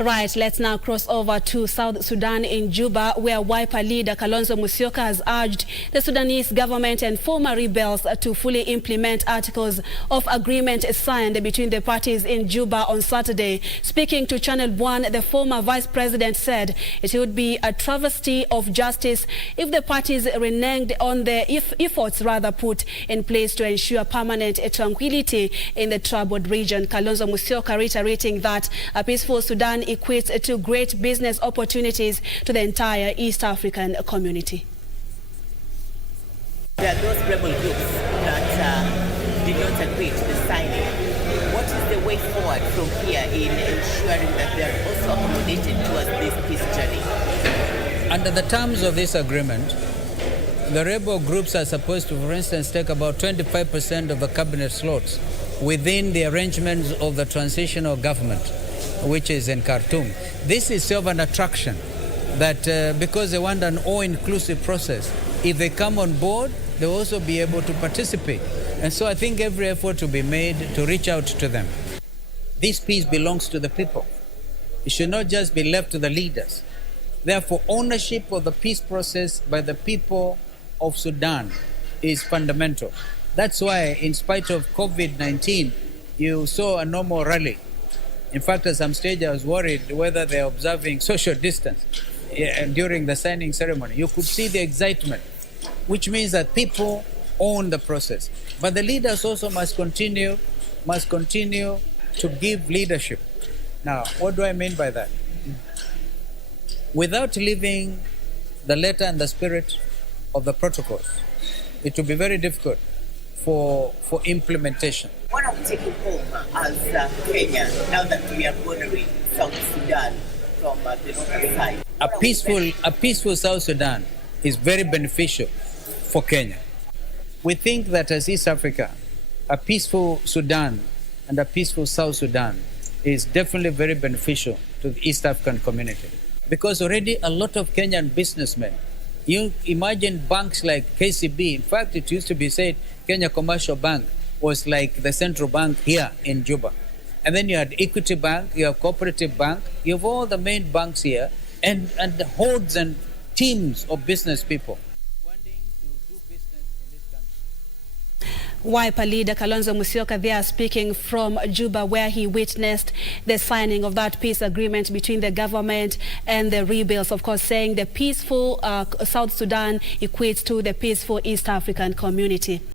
Right, let's now cross over to South Sudan in Juba, where Wiper leader Kalonzo Musyoka has urged the Sudanese government and former rebels to fully implement articles of agreement signed between the parties in Juba on Saturday. Speaking to Channel 1, the former vice president said it would be a travesty of justice if the parties reneged on the efforts put in place to ensure permanent tranquility in the troubled region. Kalonzo Musyoka reiterating that a peaceful Sudan equates to great business opportunities to the entire East African community. There are those rebel groups that did not agree to the signing. What is the way forward from here in ensuring that they are also accommodated towards this peace journey? Under the terms of this agreement, the rebel groups are supposed to, for instance, take about 25% of the cabinet slots within the arrangements of the transitional government, which is in Khartoum. This is sort of an attraction that because they want an all-inclusive process, if they come on board, they'll also be able to participate. And so I think every effort will be made to reach out to them. This peace belongs to the people. It should not just be left to the leaders. Therefore, ownership of the peace process by the people of Sudan is fundamental. That's why, in spite of COVID-19, you saw a normal rally. In fact, at some stage, I was worried whether they're observing social distance during the signing ceremony. You could see the excitement, which means that people own the process. But the leaders also must continue to give leadership. Now, what do I mean by that? Without leaving the letter and the spirit of the protocols, it will be very difficult for implementation. What are we taking home as Kenya now that we are bordering South Sudan from the northern side? A peaceful South Sudan is very beneficial for Kenya. We think that as East Africa, a peaceful Sudan and a peaceful South Sudan is definitely very beneficial to the East African community. Because already a lot of Kenyan businessmen, you imagine banks like KCB, in fact it used to be said Kenya Commercial Bank was like the central bank here in Juba. And then you had Equity Bank, you have Cooperative Bank, you have all the main banks here, and the hordes and teams of business people wanting to do business in this country. Wiper leader Kalonzo Musyoka there speaking from Juba, where he witnessed the signing of that peace agreement between the government and the rebels, of course saying the peaceful South Sudan equates to the peaceful East African community.